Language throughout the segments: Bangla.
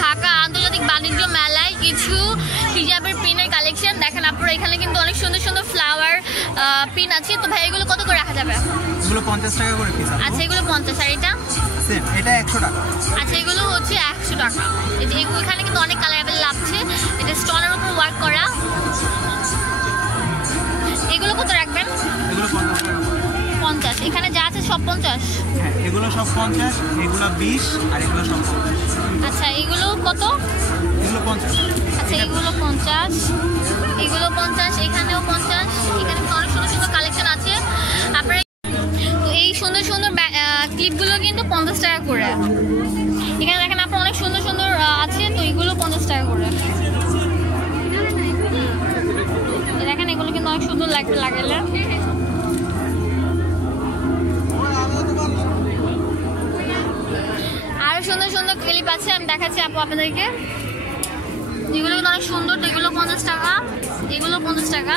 ঢাকা আন্তর্জাতিক বাণিজ্য মেলায় কিছু হিজাবের পিনের কালেকশন দেখেন আপনারা। এখানে কিন্তু অনেক সুন্দর সুন্দর ফ্লাওয়ার পিন আছে। তো ভাই এগুলো কত করে রাখা যাবে? এগুলো 50 টাকা করে পিস। আচ্ছা এগুলো 50, আর এটা সেম, এটা 100 টাকা। আচ্ছা এগুলো হচ্ছে 100 টাকা। এখানে কিন্তু অনেক কালার অ্যাভেলেবল আছে। এটা স্টোনের উপর ওয়ার্ক করা। এগুলো কত রাখবেন? এগুলো 50 টাকা। 50। এখানে যা আছে সব 50? হ্যাঁ, এগুলো সব 50, এগুলো 20, আর এগুলো সব 50। আচ্ছা এগুলো কত? এগুলো 50। আচ্ছা এগুলো 50, এগুলো 50, এখানেও 50। এখানে অনেক সুন্দর সুন্দর কালেকশন আছে আপনারা। তো এই সুন্দর সুন্দর ক্লিপগুলো কিন্তু 50 টাকা করে। এখানে দেখেন আপনার অনেক সুন্দর সুন্দর আছে। তো এগুলো 50 টাকা করে। দেখেন এগুলো কিন্তু অনেক সুন্দর লাগবে লাগালে। আরো সুন্দর সুন্দর ক্লিপ আছে, আমি দেখাচ্ছি আপু আপনাদেরকে। এগুলো কিন্তু অনেক সুন্দর। তো এগুলো 50 টাকা, এগুলো 50 টাকা।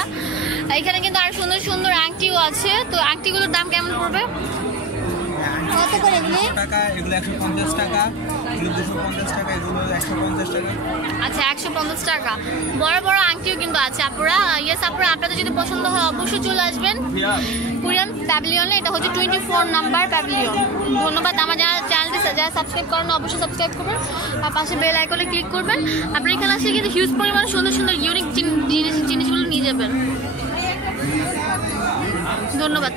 এখানে কিন্তু আরো সুন্দর সুন্দর আংটিও আছে। তো আংটিগুলোর দাম কেমন পড়বে? কত করে এগুলো? টাকা, এগুলো 150 টাকা, এগুলো 250 টাকা, এগুলো 150 টাকা। আচ্ছা 150 টাকা। বড় বড় আংটিও কিন্তু আছে আপনারা। ইয়েস আপনারা, আপনাদের যদি পছন্দ হয় অবশ্যই চলে আসবেন কোরিয়ান প্যাভিলিয়নে। এটা হচ্ছে 24 নাম্বার প্যাভিলিয়ন। ধন্যবাদ। আমার যারা চ্যানেলটি যারা সাবস্ক্রাইব করেন অবশ্যই সাবস্ক্রাইব করবেন, আর পাশে বেল আইকনে ক্লিক করবেন। আপনারা এখানে আসলে কিন্তু হিউজ পরিমাণে সুন্দর সুন্দর ইউনিক জিনিসগুলো নিয়ে যাবেন। ধন্যবাদ।